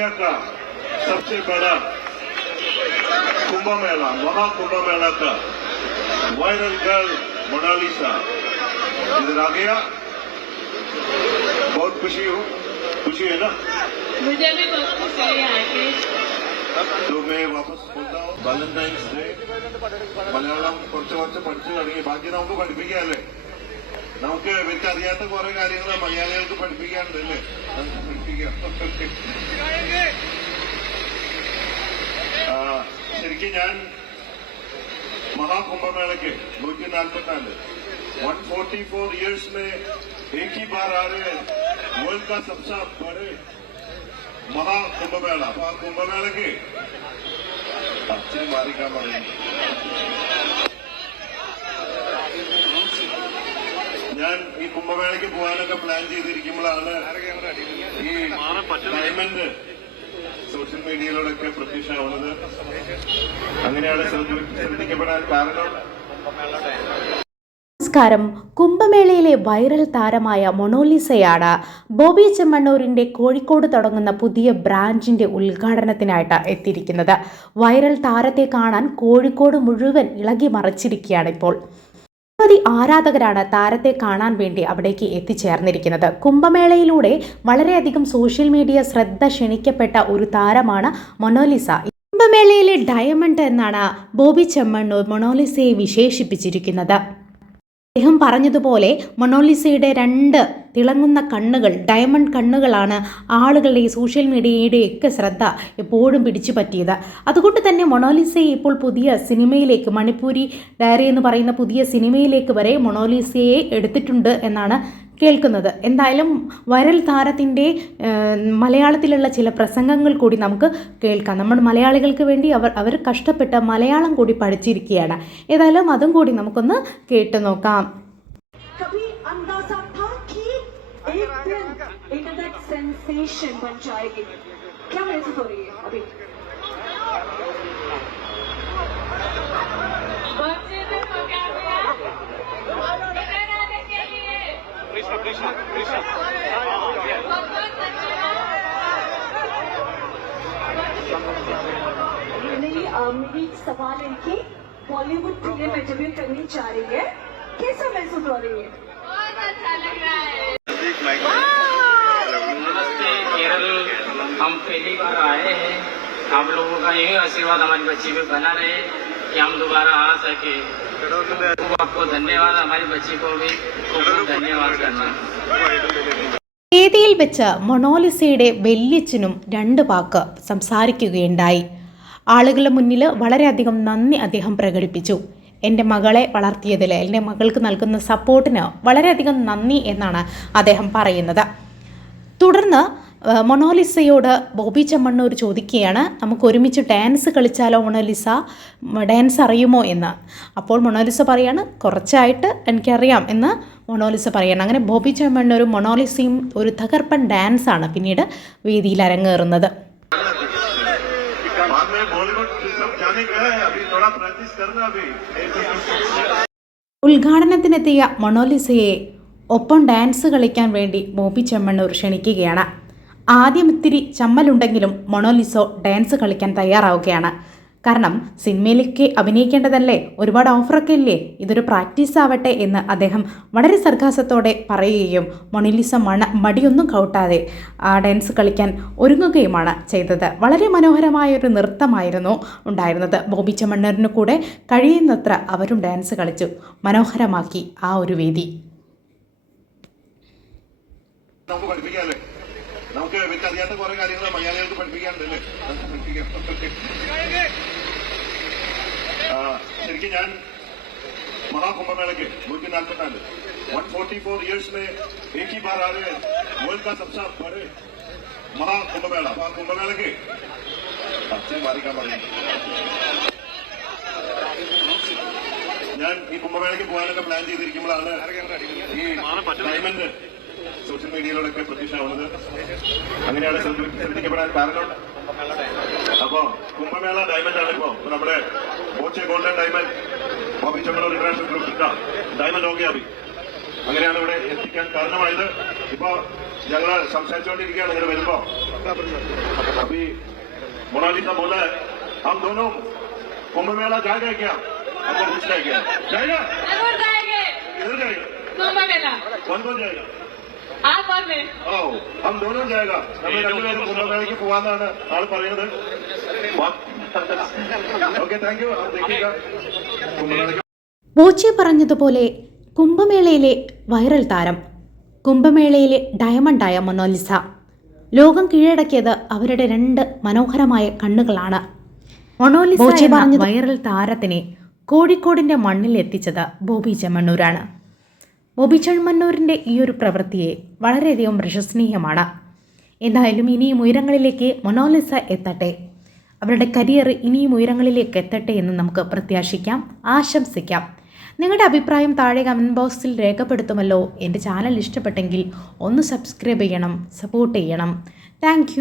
दुनिया का सबसे बड़ा कुंभ मेला महाकुंभ मेला का वायरल गर्ल मोनालिसा इधर आ गया। बहुत खुशी हूँ खुशी है ना? मुझे भी बहुत खुशी है तो मैं वापस बोलता हूँ वैलेंटाइन डे मलयालम पढ़ते वर्ष पढ़ते अड़े भाग्यराव को पढ़ भी गया നമുക്ക് വെച്ചറിയാത്ത കുറെ കാര്യങ്ങൾ മലയാളികൾക്ക് പഠിപ്പിക്കാനുണ്ട് അല്ലേ നമുക്ക് പഠിപ്പിക്കാം ശരിക്കും ഞാൻ महाकुंभमेला नूറ്റി നാൽപ്പത്തിനാല് वन फोर्टी फोर ईयर्स में एक ही बार आ रहे हैं वर्ल्ड का सबसे बड़े महाकुंभ मेला महाकुंभ मेला के अच्छे मारी का बढ़ेंगे ഞാൻ ഈ കുംഭമേളയ്ക്ക് പോകാനൊക്കെ പ്ലാൻ ചെയ്തിരിക്കുമ്പോഴാണ് ഈ ഡയമണ്ട് സോഷ്യൽ മീഡിയയിലൂടെയൊക്കെ പ്രത്യക്ഷമാവുന്നത്. അങ്ങനെയാണ് ശ്രദ്ധ- ശ്രദ്ധിക്കപ്പെടാൻ കാരണം. നമസ്കാരം. കുംഭമേളയിലെ വൈറൽ താരമായ മൊണോലിസയാണ് ബോബി ചെമ്മണ്ണൂരിന്റെ കോഴിക്കോട് തുടങ്ങുന്ന പുതിയ ബ്രാഞ്ചിന്റെ ഉദ്ഘാടനത്തിനായിട്ട് എത്തിയിരിക്കുന്നത്. വൈറൽ താരത്തെ കാണാൻ കോഴിക്കോട് മുഴുവൻ ഇളകി മറിച്ചിരിക്കുകയാണ് ഇപ്പോൾ. നിരവധി ആരാധകരാണ് താരത്തെ കാണാൻ വേണ്ടി അവിടേക്ക് എത്തിച്ചേർന്നിരിക്കുന്നത്? കുംഭമേളയിലൂടെ വളരെയധികം സോഷ്യൽ മീഡിയ ശ്രദ്ധ ക്ഷണിക്കപ്പെട്ട ഒരു താരമാണ് മൊനോലിസ കുംഭമേളയിലെ ഡയമണ്ട് എന്നാണ് ബോബി ചെമ്മണ്ണൂർ മൊണോലിസയെ വിശേഷിപ്പിച്ചിരിക്കുന്നത്. അദ്ദേഹം പറഞ്ഞതുപോലെ മൊണോലിസയുടെ രണ്ട് തിളങ്ങുന്ന കണ്ണുകൾ ഡയമണ്ട് കണ്ണുകളാണ് ആളുകളുടെ ഈ സോഷ്യൽ മീഡിയയുടെ ഒക്കെ ശ്രദ്ധ എപ്പോഴും പിടിച്ചു പറ്റിയത്. അതുകൊണ്ട് തന്നെ മൊണോലിസയെ ഇപ്പോൾ പുതിയ സിനിമയിലേക്ക് മണിപ്പൂരി ഡയറി എന്ന് പറയുന്ന പുതിയ സിനിമയിലേക്ക് വരെ മൊണോലിസയെ എടുത്തിട്ടുണ്ട് എന്നാണ് കേൾക്കുന്നത് എന്തായാലും വൈറൽ താരത്തിൻ്റെ മലയാളത്തിലുള്ള ചില പ്രസംഗങ്ങൾ കൂടി നമുക്ക് കേൾക്കാം നമ്മൾ മലയാളികൾക്ക് വേണ്ടി അവർ അവർ കഷ്ടപ്പെട്ട മലയാളം കൂടി പഠിച്ചിരിക്കുകയാണ് ഏതായാലും അതും കൂടി നമുക്കൊന്ന് കേട്ടു നോക്കാം कभी अंदाजा था कि एक दिन इंटरनेट सेंसेशन बन जाएगी क्या महसूस हो रही है अभी मेरी एक सवाल है कि बॉलीवुड फ़िल्म डेब्यू करनी चाह रही है कैसा महसूस हो रही है? बहुत अच्छा लग रहा है। नमस्ते केरल हम पहली बार आए हैं। आप लोगों का यही आशीर्वाद हमारी बच्ची पे बना रहे कि हम दोबारा आ सके। खूब आपको धन्यवाद हमारी बच्ची को भी खूब खूब धन्यवाद करना വേദിയിൽ വെച്ച് മൊണോലിസയുടെ വല്യച്ഛനും രണ്ട് വാക്ക് സംസാരിക്കുകയുണ്ടായി ആളുകളുടെ മുന്നിൽ വളരെയധികം നന്ദി അദ്ദേഹം പ്രകടിപ്പിച്ചു എൻ്റെ മകളെ വളർത്തിയതിൽ എൻ്റെ മകൾക്ക് നൽകുന്ന സപ്പോർട്ടിന് വളരെയധികം നന്ദി എന്നാണ് അദ്ദേഹം പറയുന്നത് തുടർന്ന് ആ, മൊണോലിസയോട് ബോബി ചമ്മണ്ണൂർ ചോദിക്കുകയാണ് നമുക്ക് ഒരുമിച്ച് ഡാൻസ് കളിച്ചാലോ മൊണോലിസ? ഡാൻസ് അറിയുമോ എന്ന്? അപ്പോൾ മൊണോലിസ പറയാണ് കുറച്ചായിട്ട് എനിക്കറിയാം എന്ന് മൊണോലിസ പറയണം. അങ്ങനെ ബോബി ചമ്മണ്ണൂർ മൊണോലിസയും ഒരു തകർപ്പൻ ഡാൻസാണ് പിന്നീട് വേദിയിൽ അരങ്ങേറുന്നത്. ഉദ്ഘാടനത്തിനെത്തിയ മൊണോലിസയെ ഒപ്പം ഡാൻസ് കളിക്കാൻ വേണ്ടി ബോബി ചെമ്മണ്ണൂർ ക്ഷണിക്കുകയാണ്. ആദ്യം ഇത്തിരി ചമ്മലുണ്ടെങ്കിലും മൊണോലിസോ ഡാൻസ് കളിക്കാൻ തയ്യാറാവുകയാണ്. കാരണം സിനിമയിലേക്ക് അഭിനയിക്കേണ്ടതല്ലേ? ഒരുപാട് ഓഫറൊക്കെ ഇല്ലേ? ഇതൊരു പ്രാക്ടീസ് ആവട്ടെ എന്ന് അദ്ദേഹം വളരെ സർഗാസത്തോടെ പറയുകയും മൊണോലിസ മണ മടിയൊന്നും കൗട്ടാതെ ആ ഡാൻസ് കളിക്കാൻ ഒരുങ്ങുകയുമാണ് ചെയ്തത്. വളരെ മനോഹരമായൊരു നൃത്തമായിരുന്നു ഉണ്ടായിരുന്നത്. ബോബി ചമ്മണ്ണറിന് കൂടെ കഴിയുന്നത്ര അവരും ഡാൻസ് കളിച്ചു. മനോഹരമാക്കി ആ ഒരു വേദി. നമുക്ക് പഠിപ്പിക്കാല്ലേ? നമുക്ക് വെച്ചറിയാത്ത കുറെ കാര്യങ്ങൾ മലയാളികൾക്ക് പഠിപ്പിക്കാനുണ്ടല്ലേ? ശരിക്കും ഞാൻ महाकुंभमेला के मुल्क नालपताल वन फोर्टी फोर ईयर्स में एक ही बार आ रहे हैं ഞാൻ ഈ കുംഭമേളയ്ക്ക് പോകാനൊക്കെ പ്ലാൻ ചെയ്തിരിക്കുമ്പോഴാണ് ഈ ടൈമിന്റെ സോഷ്യൽ മീഡിയയിലൂടെയൊക്കെ പ്രത്യക്ഷമാവുന്നത് അങ്ങനെയാണ് ശ്രദ്ധ- ശ്രദ്ധിക്കപ്പെടാൻ കാരണം അപ്പോ കുംഭമേള ഡയമണ്ട് ആണ് ഇപ്പോ ഇപ്പൊ നമ്മുടെ Boche golden diamond Bobby Chemmanur international group diamond okay അഭി അങ്ങനെയാണ് ഇവിടെ എത്തിക്കാൻ കാരണമായത് ഇപ്പോ ഞങ്ങൾ സംസാരിച്ചുകൊണ്ടിരിക്കുകയാണ് നിങ്ങൾ വരുമ്പോ अभी मोनालिसा बोला है हम दोनों कुंभ मेला जाएगा क्या हमको पूछना है क्या जाएगा जरूर जाएंगे किधर जाएगा कुंभ मेला कौन कौन जाएगा आप और मैं ഓ പോവാന്നാണ് ആൾ പറയുന്നത്. ഓക്കെ താങ്ക് യു കുംഭമേളയ്ക്ക് പറഞ്ഞതുപോലെ കുംഭമേളയിലെ വൈറൽ താരം കുംഭമേളയിലെ ഡയമണ്ടായ മൊനോലിസ ലോകം കീഴടക്കിയത് അവരുടെ രണ്ട് മനോഹരമായ കണ്ണുകളാണ്. മൊനോലിസ വൈറൽ താരത്തിനെ കോഴിക്കോടിന്റെ മണ്ണിൽ എത്തിച്ചത് ബോബി ചെമ്മണ്ണൂരാണ്. ബോബി ചെമ്മണ്ണൂരിന്റെ ഈ ഒരു പ്രവൃത്തിയെ വളരെയധികം പ്രശംസനീയമാണ്. എന്തായാലും ഇനിയും ഉയരങ്ങളിലേക്ക് മൊണോലിസ എത്തട്ടെ. അവരുടെ കരിയർ ഇനിയും ഉയരങ്ങളിലേക്ക് എത്തട്ടെ എന്ന് നമുക്ക് പ്രത്യാശിക്കാം ആശംസിക്കാം. നിങ്ങളുടെ അഭിപ്രായം താഴെ കമന്റ് ബോക്സിൽ രേഖപ്പെടുത്തുമല്ലോ. എന്റെ ചാനൽ ഇഷ്ടപ്പെട്ടെങ്കിൽ ഒന്ന് സബ്സ്ക്രൈബ് ചെയ്യണം സപ്പോർട്ട് ചെയ്യണം. താങ്ക്